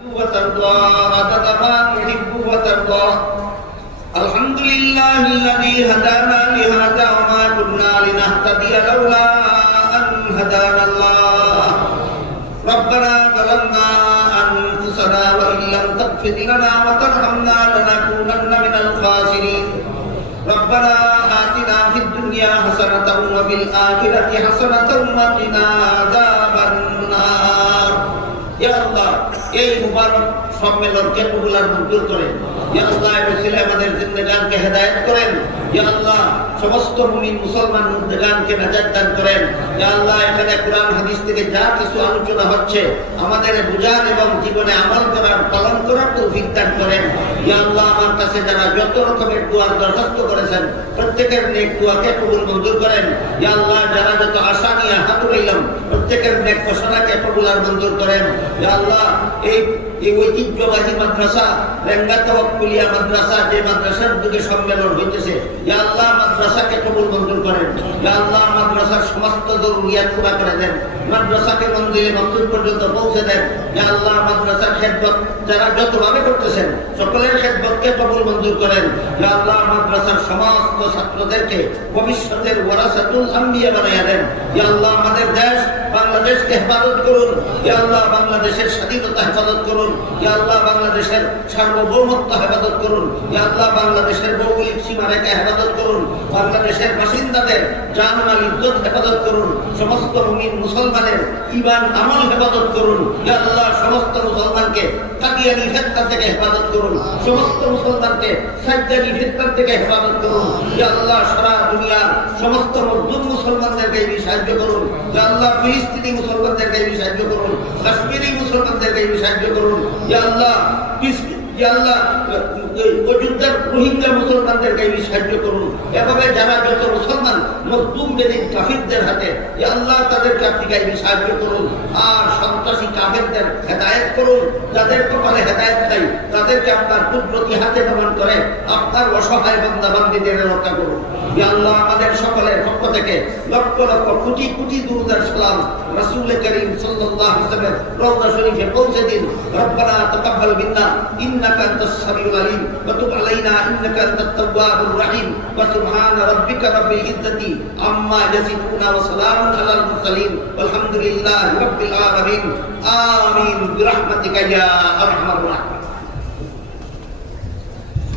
وترضى عدد ما تحب وترضى الحمد لله الذي هدانا لهذا وما كنا لنهتدي لولا أن هدانا الله ربنا ظلمنا أنفسنا وإن لم تغفر لنا وترحمنا لنكونن من الخاسرين ربنا آتنا في الدنيا حسنة وفي الآخرة حسنة وقنا عذاب النار يا الله এই মুবারক সম্মেলনকে কবুল আর মঞ্জুর করেন। ইয়া আল্লাহ এই ওসিলা আমাদের জিন্দেগানকে হেদায়েত করেন। ইয়া আল্লাহ সমস্ত মুমিন মুসলমান জিন্দেগানকে নাজাত দান করেন। ইয়া আল্লাহ এখানে কোরআন হাদিস থেকে যা কিছু আলোচনা হচ্ছে আমাদের বুঝার এবং জীবনে আমল করার পালন করার তৌফিক দান করেন। ইয়া আল্লাহ আমার কাছে যারা যত রকমের দোয়ার দরখাস্ত করেছেন প্রত্যেকের নেক দোয়াকে কবুল মঞ্জুর করেন। ইয়া আল্লাহ যারা যত আশা নিয়ে হাত উঠাইলাম প্রত্যেকের নেক ঘোষণাকে কবুল আর মঞ্জুর করেন। ইয়া আল্লাহ এই ঐতিহ্যবাহী মাদ্রাসা রেঙ্গা তাওয়াক্কুলিয়া মাদ্রাসা যে মাদ্রাসার যুগে সম্মেলন হইতেছে ইয়া আল্লাহ মাদ্রাসাকে কবুল মঞ্জুর করেন। ইয়া আল্লাহ মাদ্রাসার সমস্ত জরুরিয়াত পুরা করে দেন। মাদ্রাসাকে মঞ্জিলে মকসুদ পর্যন্ত পৌঁছে দেন। ইয়া আল্লাহ মাদ্রাসার খেদমত যারা যতভাবে করতেছেন সকলের খেদমতকে কবুল মঞ্জুর করেন। ইয়া আল্লাহ মাদ্রাসার সমস্ত ছাত্রদেরকে ভবিষ্যতের ওয়ারাসাতুল আম্বিয়া বানাইয়া দেন। ইয়া আল্লাহ আমাদের দেশ বাংলাদেশকে হেফাজত করুন। ইয়া আল্লাহ বাংলাদেশের স্বাধীনতা হেফাজত করুন। ইয়া আল্লাহ বাংলাদেশের সার্বভৌমত্ব হেফাজত করুন। ইয়া আল্লাহ বাংলাদেশের ভৌগোলিক সীমারেখা হেফাজত করুন। বাংলাদেশের বাসিন্দাদের জানমাল ইজ্জত হেফাজত করুন। সমস্ত মুমিন মুসলমানের ঈমান আমল হেফাজত করুন। ইয়া আল্লাহ সমস্ত মুসলমানকে কাদিয়ানি ফিতনা থেকে হেফাজত করুন। সমস্ত মুসলমানকে সাজ্জানি ফিতনা থেকে হেফাজত করুন। ইয়া আল্লাহ সারা দুনিয়ার সমস্ত মজলুম মুসলমানদেরকে সাহায্য করুন। ইয়া আল্লাহ ফিলিস্তিনি মুসলমানদেরকে সাহায্য করুন। কাশ্মীরি মুসলমানদেরকে সাহায্য করুন। ইয়া আল্লাহ অযোধ্যার রোহিঙ্গা মুসলমানদেরকে সাহায্য করুন। এভাবে যারা যত মুসলমান মজলুম বেদিন কাফিরদের হাতে ইয়া আল্লাহ তাদেরকে আপনি সাহায্য করুন। আর সন্ত্রাসী কাফিরদের হেদায়েত করুন। যাদের কপালে হেদায়েত নাই তাদেরকে আপনার কুদরতি হাতে প্রমাণ করে আপনার অসহায় বান্দা বান্দীদের রক্ষা করুন। ইয়া আল্লাহ আমাদের সকলের পক্ষ থেকে লক্ষ লক্ষ কোটি কোটি দুরূদ আর সালাম রাসূল করিম সাল্লাল্লাহু আলাইহি ওয়াসাল্লাম রওজা শরীফে পৌঁছে দিন। রব্বানা তাকাব্বাল মিন্না ইন্নাকা আনতাস সামিউল আলিম ওয়া তুব আলাইনা ইন্নাকা আনতাত তাওয়াবুর রহিম ওয়া সুবহানা রাব্বিকা রাব্বিল ইজ্জাতি আম্মা ইয়াসিফুন ওয়া সালামুন আলাল মুরসালিন ওয়ালহামদুলিল্লাহি রাব্বিল আলামিন আমিন বিরহমাতিকা ইয়া আরহামার রাহিমিন।